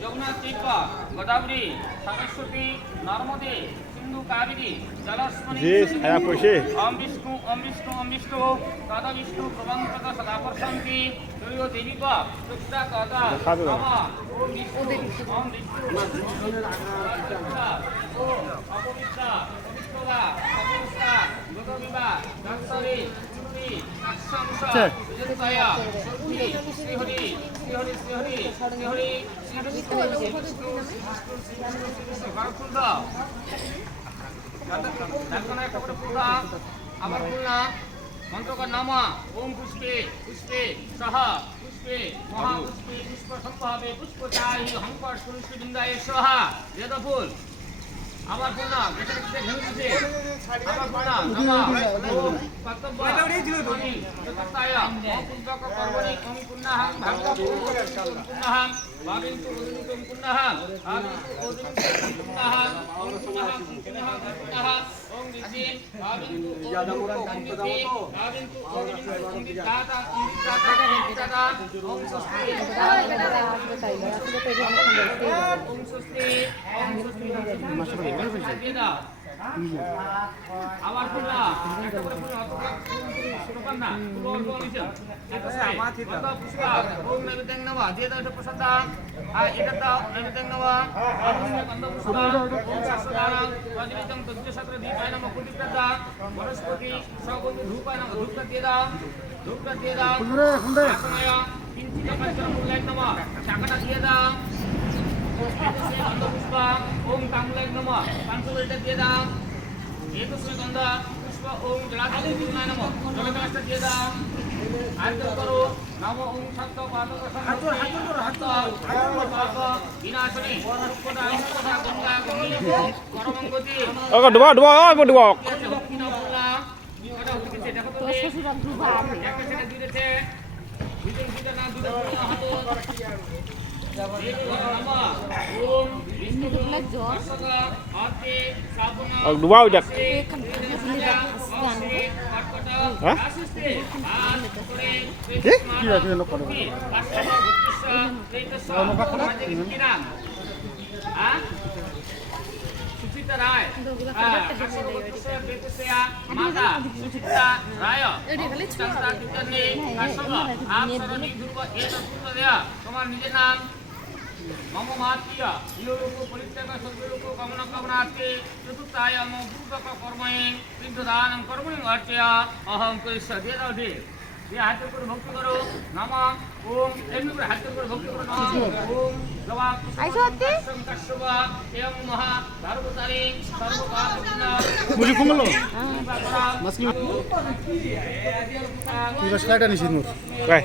যমুনা তীর্থা গোদাবরী সরস্বতী নর্মদে সিন্ধু কাবেরী জলস্মনি ওম বিষ্ণু ওম বিষ্ণু ওম বিষ্ণু তদা বিষ্ণু প্রবন্ধত সদা পর্ষন্তি তৈয় দেবীকা সুক্তা তদা নম ওম বিষ্ণু ওম বিষ্ণু ওম অপবিত্রা পবিত্রা অপবিত্রা গোদবিবা দর্শনে চুরি আকশংসা বিজন্তয়া সত্যি শ্রীহরি শ্রীহরি শ্রীহরি শ্রীহরি আবার বললাম মন্ত্রকর নামা ওম পুষ্পে পুষ্পে সহ পুষ্পে মহাপুষ্পে পুষ্প সম্ভাবে পুষ্প চাই হংকর পুষ্পে বৃন্দায় সহা বেদ ফুল আবার বললাম আবার বললাম নামা ওম কর্তব্য চতুর্থায় পুষ্পক কর্মণি ওম পুণ্যাহং ভাগবত পুণ্যাহং ভাবিন্তু ওদিনিতম পুণ্যাহং ভাবিন্তু ওদিনিতম পুণ্যাহং ওম পুণ্যাহং পুণ্যাহং পুণ্যাহং ওম বিদ্যে ভাবিন্তু ভাবিন্তু ওদিনিতম বিদ্যাতা বিদ্যাতা ওম স্বস্তি ওম স্বস্তি ওম স্বস্তি আবার বললা একটা করে বললা শুরু না পুরো নিচে এটা সাথে কথা পুষ্পা ওম নৈবেদ্যং নমঃ দিয়ে দাও প্রসাদ আর এটা দাও নৈবেদ্যং নমঃ অগ্নি গন্ধ পুষ্পা ওম শাস্ত্রাণং অজিতং তজ্জ শাস্ত্র দীপায় নমঃ কুটিপ্রদা বনস্পতি সগন্ধ ধূপায় নমঃ ধূপটা দিয়ে দাও আসনয় কিঞ্চিত পঞ্চম মূল্যায় নমঃ শাখাটা দিয়ে দাও গন্ধ পুষ্পা ওম তাম্বুলায় নমঃ পাঁচটা দিয়ে দাও একস্য গন্ধ পুষ্প ওম জলাধারী বিষ্ণায় নমঃ জলকলশটা দিয়ে দাও আয়তন করো নমঃ ওম সত্য পাদক বিনাশনে রূপদা রূপদা গঙ্গা গঙ্গী পরমঙ্গতি ওকে ডুবা ডুবা ওই ডুবা ওটা উঠেছে দেখো তো শ্বশুর ডুবা একটা ছেলে দিয়েছে দুটো না দুটো হাত ডুবাও যাক সুচিতা রায় মাতা সুচিতা রায় তোমার নিজের নাম মম মাতিয়া ইয়োরূপ পরিত্যাগ সর্বরূপ কামনা কামনার্থে চতুর্থায় মম পূর্বক কর্ময়ে পিণ্ডদানং কর্মণি অর্চয় অহং করিষ্যামি দিয়ে দাও ঠিক দিয়ে হাত করে ভক্তি করো নম ওম এমনি করে হাত করে ভক্তি করো নম ওম জবা কাশ্যবা এম মহা ধারবতারি সর্বপাপবিন মুজি কুমলো মাসকি তুই বাসলাটা নিছিস মোর কাই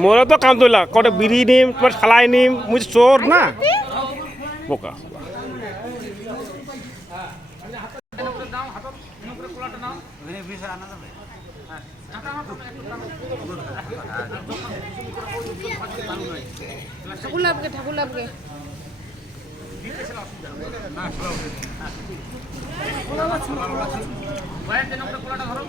মোরা তো কাম তোলা কটা বিড়ি নিম তোমার খালাই নিম মুই চোর না বোকা ঠাকুর লাভকে ধরো